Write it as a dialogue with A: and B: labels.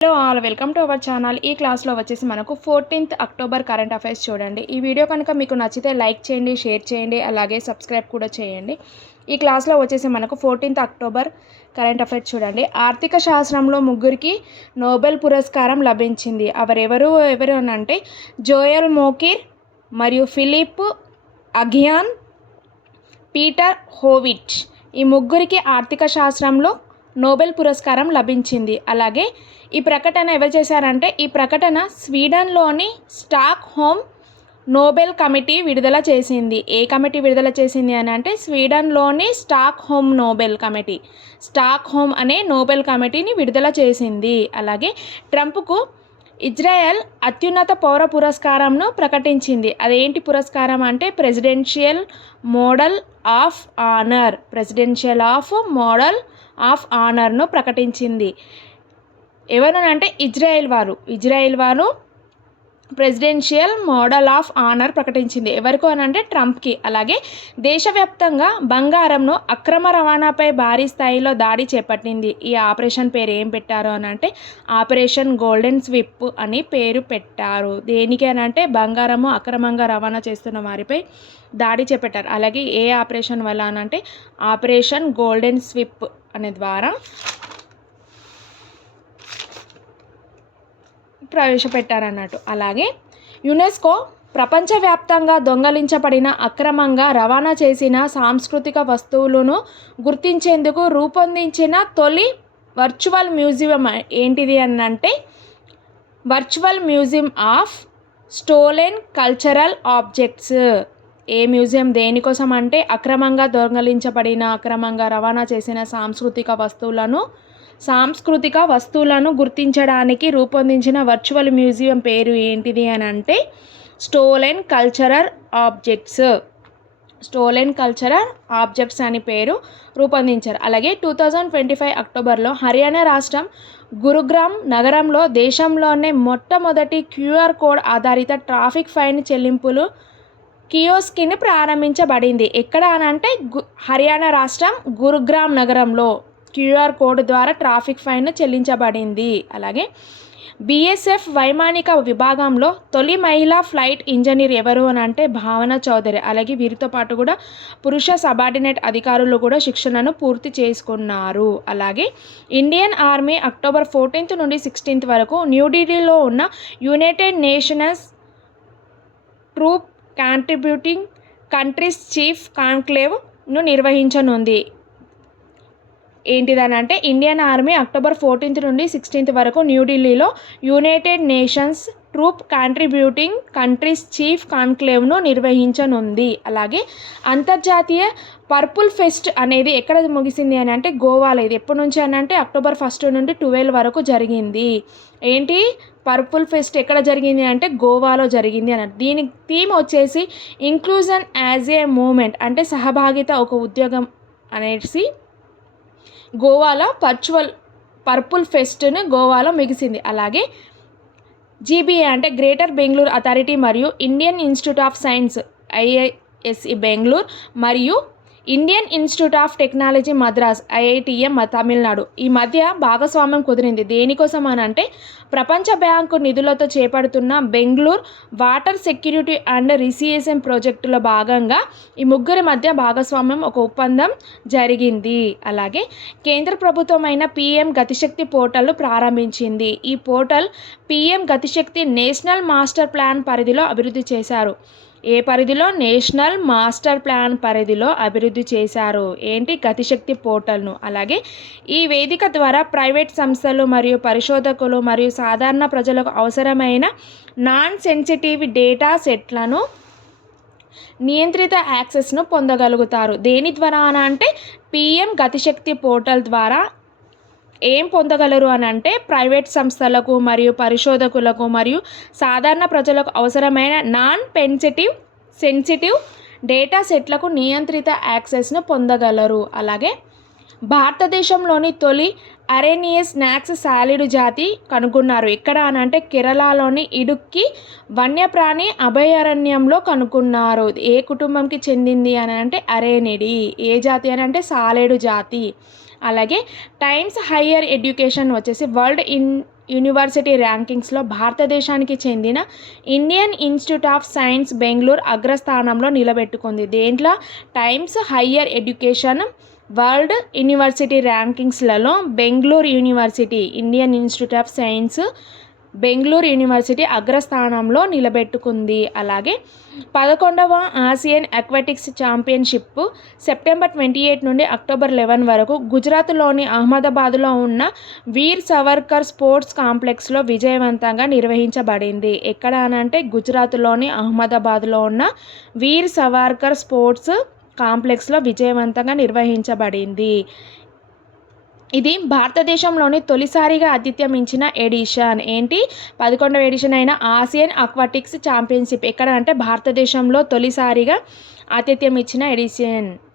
A: Hello all welcome to our channel. ఈ క్లాస్లో వచ్చేసి మనకు ఫోర్టీన్త్ అక్టోబర్ కరెంట్ అఫైర్స్ చూడండి. ఈ వీడియో కనుక మీకు నచ్చితే లైక్ చేయండి షేర్ చేయండి అలాగే సబ్స్క్రైబ్ కూడా చేయండి. ఈ క్లాస్లో వచ్చేసి మనకు ఫోర్టీన్త్ అక్టోబర్ కరెంట్ అఫైర్స్ చూడండి. ఆర్థిక శాస్త్రంలో ముగ్గురికి నోబెల్ పురస్కారం లభించింది. అవరెవరు ఎవరు అని అంటే జోయల్ మోకిర్ మరియు ఫిలిప్ అఘియాన్ పీటర్ హోవిచ్ ఈ ముగ్గురికి ఆర్థిక శాస్త్రంలో నోబెల్ పురస్కారం లభించింది. అలాగే ఈ ప్రకటన ఎవరు చేశారంటే ఈ ప్రకటన స్వీడన్లోని స్టాక్ హోమ్ నోబెల్ కమిటీ విడుదల చేసింది. ఏ కమిటీ విడుదల చేసింది అని అంటే స్వీడన్లోని Stockholm Nobel committee. Stockholm అనే నోబెల్ కమిటీని విడుదల చేసింది. అలాగే ట్రంప్కు ఇజ్రాయెల్ అత్యున్నత పౌర పురస్కారంను ప్రకటించింది. అదేంటి పురస్కారం అంటే presidential medal of honour presidential of medal of ఆనర్ను ప్రకటించింది. ఎవరనంటే ఇజ్రాయెల్ వారు. ఇజ్రాయెల్ వారు ప్రెసిడెన్షియల్ మోడల్ ఆఫ్ ఆనర్ ప్రకటించింది. ఎవరికి అని అంటే ట్రంప్కి. అలాగే దేశవ్యాప్తంగా బంగారంను అక్రమ రవాణాపై భారీ స్థాయిలో దాడి చేపట్టింది. ఈ ఆపరేషన్ పేరు ఏం పెట్టారు అని అంటే ఆపరేషన్ గోల్డెన్ స్విప్ అని పేరు పెట్టారు. దేనికి అని అంటే బంగారము అక్రమంగా రవాణా చేస్తున్న వారిపై దాడి చేపట్టారు. అలాగే ఏ ఆపరేషన్ వల్ల అని అంటే ఆపరేషన్ గోల్డెన్ స్విప్ అనే ద్వారా ప్రవేశపెట్టారన్నట్టు. అలాగే యునెస్కో ప్రపంచవ్యాప్తంగా దొంగలించబడిన అక్రమంగా రవాణా చేసిన సాంస్కృతిక వస్తువులను గుర్తించేందుకు రూపొందించిన తొలి వర్చువల్ మ్యూజియం ఏంటిది అనంటే virtual museum of stolen cultural objects. A museum దేనికోసం అంటే అక్రమంగా దొంగలించబడిన అక్రమంగా రవాణా చేసిన సాంస్కృతిక వస్తువులను సాంస్కృతిక వస్తువులను గుర్తించడానికి రూపొందించిన వర్చువల్ మ్యూజియం పేరు ఏంటిది అని అంటే stolen cultural objects. Stolen cultural objects అని పేరు రూపొందించారు. అలాగే టూ థౌజండ్ ట్వంటీ ఫైవ్ అక్టోబర్లో హర్యానా రాష్ట్రం గురుగ్రామ్ నగరంలో దేశంలోనే మొట్టమొదటి క్యూఆర్ కోడ్ ఆధారిత ట్రాఫిక్ ఫైన్ చెల్లింపులు కియోస్కిని ప్రారంభించబడింది. ఎక్కడ అని అంటే గు హర్యానా రాష్ట్రం గురుగ్రామ్ నగరంలో. క్యూఆర్ కోడ్ ద్వారా ట్రాఫిక్ ఫైన్ చెల్లించబడింది. అలాగే బీఎస్ఎఫ్ వైమానిక విభాగంలో తొలి మహిళా ఫ్లైట్ ఇంజనీర్ ఎవరు అని అంటే భావన చౌదరి. అలాగే వీరితో పాటు కూడా పురుష సబార్డినేట్ అధికారులు కూడా శిక్షణను పూర్తి చేసుకున్నారు. అలాగే ఇండియన్ ఆర్మీ అక్టోబర్ ఫోర్టీన్త్ నుండి సిక్స్టీన్త్ వరకు న్యూఢిల్లీలో ఉన్న united nationals troop contributing countries chief కాన్క్లేవ్ను నిర్వహించనుంది. ఏంటిదని అంటే ఇండియన్ ఆర్మీ అక్టోబర్ ఫోర్టీన్త్ నుండి సిక్స్టీన్త్ వరకు న్యూఢిల్లీలో united nations troop contributing countries chief కాన్క్లేవ్ను నిర్వహించనుంది. అలాగే అంతర్జాతీయ పర్పుల్ ఫెస్ట్ అనేది ఎక్కడ ముగిసింది అని అంటే గోవాలో. ఇది ఎప్పటి నుంచి అని అంటే అక్టోబర్ ఫస్ట్ నుండి ట్వెల్వ్ వరకు జరిగింది. ఏంటి? పర్పుల్ ఫెస్ట్ ఎక్కడ జరిగింది అంటే గోవాలో జరిగింది అని. దీని థీమ్ వచ్చేసి ఇంక్లూజన్ యాజ్ ఏ మూమెంట్ అంటే సహభాగిత ఒక ఉద్యోగం అనేసి గోవాలో పర్చువల్ పర్పుల్ ఫెస్ట్ను గోవాలో ముగిసింది. అలాగే జీబీఏ అంటే గ్రేటర్ బెంగళూరు అథారిటీ మరియు Indian institute of science IISc Bengaluru మరియు Indian institute of technology Madras IITM Tamil Nadu. ఈ మధ్య భాగస్వామ్యం కుదిరింది. దేనికోసం అని అంటే ప్రపంచ బ్యాంకు నిధులతో చేపడుతున్న Bengaluru water security and resilience ప్రాజెక్టులో భాగంగా ఈ ముగ్గురి మధ్య భాగస్వామ్యం ఒక ఒప్పందం జరిగింది. అలాగే కేంద్ర ప్రభుత్వమైన పిఎం గతిశక్తి పోర్టల్ను ప్రారంభించింది. ఈ portal PM Gati Shakti national master plan పరిధిలో అభివృద్ధి చేశారు. ఏ పరిధిలో? నేషనల్ మాస్టర్ ప్లాన్ పరిధిలో అభివృద్ధి చేశారు. ఏంటి? గతిశక్తి పోర్టల్ను. అలాగే ఈ వేదిక ద్వారా ప్రైవేట్ సంస్థలు మరియు పరిశోధకులు మరియు సాధారణ ప్రజలకు అవసరమైన నాన్ సెన్సిటివ్ డేటా సెట్లను నియంత్రిత యాక్సెస్ను పొందగలుగుతారు. దేని ద్వారా అని అంటే పిఎం గతిశక్తి పోర్టల్ ద్వారా ఏం పొందగలరు అని అంటే ప్రైవేట్ సంస్థలకు మరియు పరిశోధకులకు మరియు సాధారణ ప్రజలకు అవసరమైన నాన్ పెన్సిటివ్ సెన్సిటివ్ డేటా సెట్లకు నియంత్రిత యాక్సెస్ను పొందగలరు. అలాగే భారతదేశంలోని తొలి అరేనియస్ స్నాక్స్ సాలిడ్ జాతి కనుగొన్నారు. ఎక్కడ అని అంటే కేరళలోని ఇడుక్కి వన్యప్రాణి అభయారణ్యంలో కనుక్కున్నారు ఏ కుటుంబంకి చెందింది అని అంటే అరేనిడి. ఏ జాతి అని అంటే సాలేడు జాతి. అలాగే టైమ్స్ హయ్యర్ ఎడ్యుకేషన్ వచ్చేసి వరల్డ్ ఇన్ యూనివర్సిటీ ర్యాంకింగ్స్లో భారతదేశానికి చెందిన Indian institute of science Bengaluru అగ్రస్థానంలో నిలబెట్టుకుంది. దేంట్లో Times higher education world university ర్యాంకింగ్స్లలో Bengaluru university Indian institute of science Bengaluru university అగ్రస్థానంలో నిలబెట్టుకుంది. అలాగే పదకొండవ Asian aquatics championship September twenty eight నుండి అక్టోబర్ లెవెన్ వరకు గుజరాత్లోని అహ్మదాబాద్లో ఉన్న వీర్ సవర్కర్ స్పోర్ట్స్ కాంప్లెక్స్లో విజయవంతంగా నిర్వహించబడింది. ఎక్కడ అనంటే గుజరాత్లోని అహ్మదాబాద్లో ఉన్న వీర్ సవర్కర్ స్పోర్ట్స్ కాంప్లెక్స్లో విజయవంతంగా నిర్వహించబడింది. ఇది భారతదేశంలోని తొలిసారిగా ఆతిథ్యం ఇచ్చిన ఎడిషన్. ఏంటి? పదకొండవ ఎడిషన్ అయిన ఆసియన్ అక్వాటిక్స్ ఛాంపియన్షిప్. ఎక్కడ అంటే భారతదేశంలో తొలిసారిగా ఆతిథ్యం ఇచ్చిన ఎడిషన్.